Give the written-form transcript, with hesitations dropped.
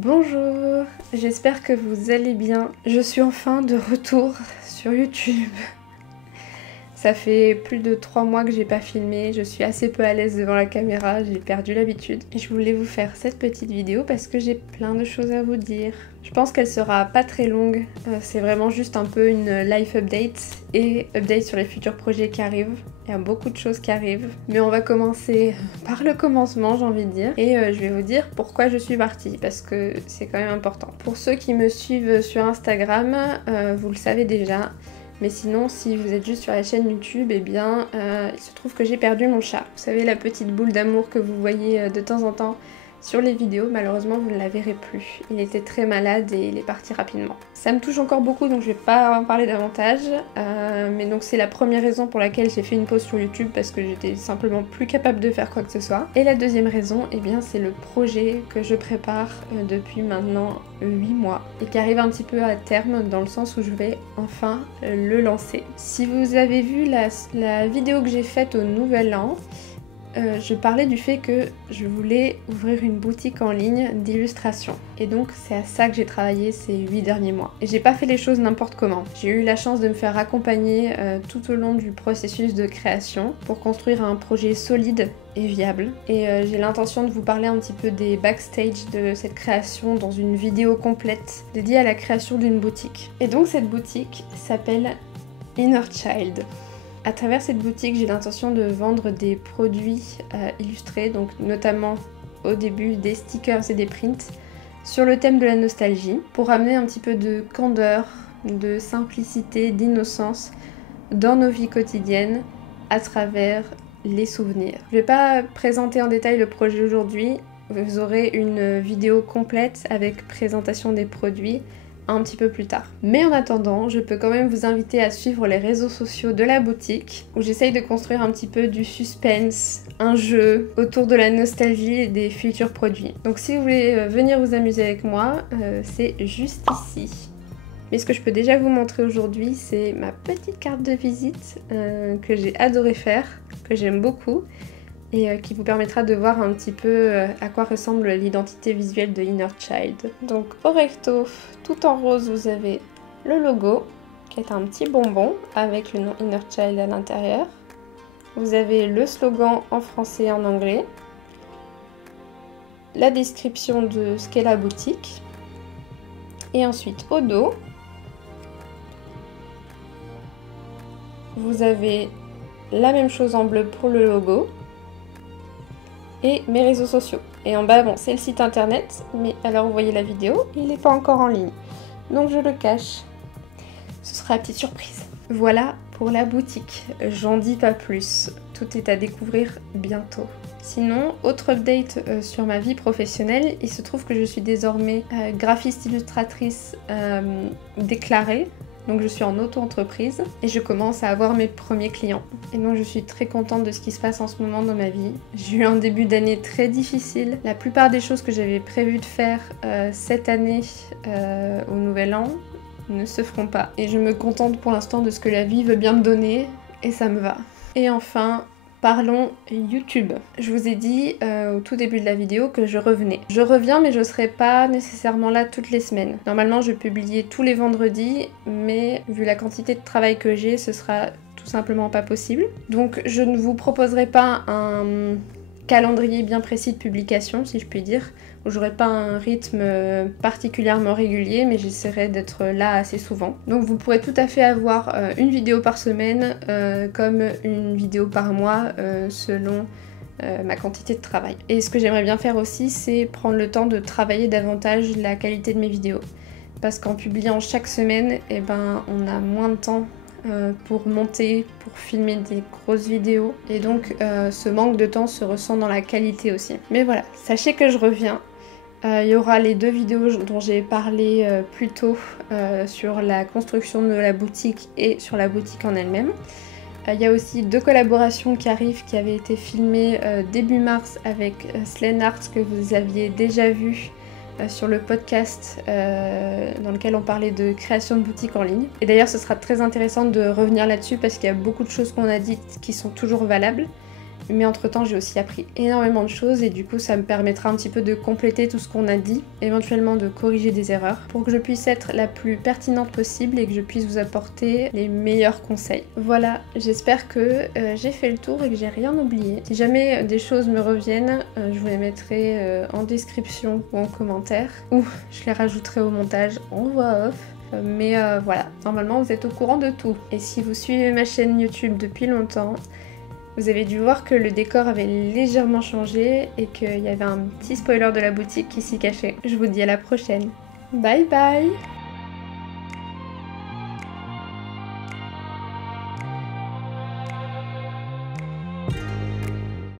Bonjour, j'espère que vous allez bien. Je suis enfin de retour sur YouTube. Ça fait plus de 3 mois que j'ai pas filmé, je suis assez peu à l'aise devant la caméra, j'ai perdu l'habitude. Et je voulais vous faire cette petite vidéo parce que j'ai plein de choses à vous dire. Je pense qu'elle sera pas très longue, c'est vraiment juste un peu une life update et update sur les futurs projets qui arrivent. Il y a beaucoup de choses qui arrivent, mais on va commencer par le commencement, j'ai envie de dire. Et je vais vous dire pourquoi je suis partie, parce que c'est quand même important. Pour ceux qui me suivent sur Instagram, vous le savez déjà. Mais sinon, si vous êtes juste sur la chaîne YouTube, eh bien, il se trouve que j'ai perdu mon chat. Vous savez, la petite boule d'amour que vous voyez de temps en temps sur les vidéos, malheureusement, vous ne la verrez plus. Il était très malade et il est parti rapidement. Ça me touche encore beaucoup, donc je vais pas en parler davantage. Mais donc c'est la première raison pour laquelle j'ai fait une pause sur YouTube, parce que j'étais simplement plus capable de faire quoi que ce soit. Et la deuxième raison, eh bien, c'est le projet que je prépare depuis maintenant 8 mois et qui arrive un petit peu à terme dans le sens où je vais enfin le lancer. Si vous avez vu la vidéo que j'ai faite au Nouvel An, je parlais du fait que je voulais ouvrir une boutique en ligne d'illustration. Et donc c'est à ça que j'ai travaillé ces 8 derniers mois. Et j'ai pas fait les choses n'importe comment. J'ai eu la chance de me faire accompagner tout au long du processus de création pour construire un projet solide et viable. Et j'ai l'intention de vous parler un petit peu des backstage de cette création dans une vidéo complète dédiée à la création d'une boutique. Et donc cette boutique s'appelle Inner Child. À travers cette boutique, j'ai l'intention de vendre des produits illustrés, donc notamment au début des stickers et des prints, sur le thème de la nostalgie, pour amener un petit peu de candeur, de simplicité, d'innocence dans nos vies quotidiennes à travers les souvenirs. Je ne vais pas présenter en détail le projet aujourd'hui, vous aurez une vidéo complète avec présentation des produits un petit peu plus tard. Mais en attendant, je peux quand même vous inviter à suivre les réseaux sociaux de la boutique, où j'essaye de construire un petit peu du suspense, un jeu autour de la nostalgie et des futurs produits. Donc si vous voulez venir vous amuser avec moi, c'est juste ici. Mais ce que je peux déjà vous montrer aujourd'hui, c'est ma petite carte de visite que j'ai adoré faire, que j'aime beaucoup, et qui vous permettra de voir un petit peu à quoi ressemble l'identité visuelle de Inner Child. Donc au recto, tout en rose, vous avez le logo, qui est un petit bonbon avec le nom Inner Child à l'intérieur. Vous avez le slogan en français et en anglais, la description de ce qu'est la boutique, et ensuite au dos, vous avez la même chose en bleu pour le logo, et mes réseaux sociaux. Et en bas, bon, c'est le site internet, mais alors vous voyez la vidéo, il n'est pas encore en ligne. Donc je le cache. Ce sera la petite surprise. Voilà pour la boutique. J'en dis pas plus. Tout est à découvrir bientôt. Sinon, autre update sur ma vie professionnelle, il se trouve que je suis désormais graphiste illustratrice déclarée. Donc je suis en auto-entreprise et je commence à avoir mes premiers clients. Et donc je suis très contente de ce qui se passe en ce moment dans ma vie. J'ai eu un début d'année très difficile. La plupart des choses que j'avais prévu de faire cette année au Nouvel An ne se feront pas. Et je me contente pour l'instant de ce que la vie veut bien me donner et ça me va. Et enfin, parlons YouTube. Je vous ai dit au tout début de la vidéo que je revenais. Je reviens, mais je serai pas nécessairement là toutes les semaines. Normalement, je publiais tous les vendredis, mais vu la quantité de travail que j'ai, ce sera tout simplement pas possible. Donc je ne vous proposerai pas un calendrier bien précis de publication, si je puis dire, où j'aurai pas un rythme particulièrement régulier, mais j'essaierai d'être là assez souvent. Donc vous pourrez tout à fait avoir une vidéo par semaine, comme une vidéo par mois, selon ma quantité de travail. Et ce que j'aimerais bien faire aussi, c'est prendre le temps de travailler davantage la qualité de mes vidéos. Parce qu'en publiant chaque semaine, eh ben, on a moins de temps pour monter, pour filmer des grosses vidéos. Et donc ce manque de temps se ressent dans la qualité aussi. Mais voilà, sachez que je reviens. Il y aura les 2 vidéos dont j'ai parlé plus tôt sur la construction de la boutique et sur la boutique en elle-même. Il y a aussi 2 collaborations qui arrivent, qui avaient été filmées début mars avec Slen Art, que vous aviez déjà vu sur le podcast dans lequel on parlait de création de boutique en ligne. Et d'ailleurs ce sera très intéressant de revenir là-dessus parce qu'il y a beaucoup de choses qu'on a dites qui sont toujours valables. Mais entre temps j'ai aussi appris énormément de choses et du coup ça me permettra un petit peu de compléter tout ce qu'on a dit, éventuellement de corriger des erreurs pour que je puisse être la plus pertinente possible et que je puisse vous apporter les meilleurs conseils. Voilà, j'espère que j'ai fait le tour et que j'ai rien oublié. Si jamais des choses me reviennent, je vous les mettrai en description ou en commentaire ou je les rajouterai au montage en voix off. Mais voilà, normalement vous êtes au courant de tout. Et si vous suivez ma chaîne YouTube depuis longtemps, vous avez dû voir que le décor avait légèrement changé et qu'il y avait un petit spoiler de la boutique qui s'y cachait. Je vous dis à la prochaine. Bye bye!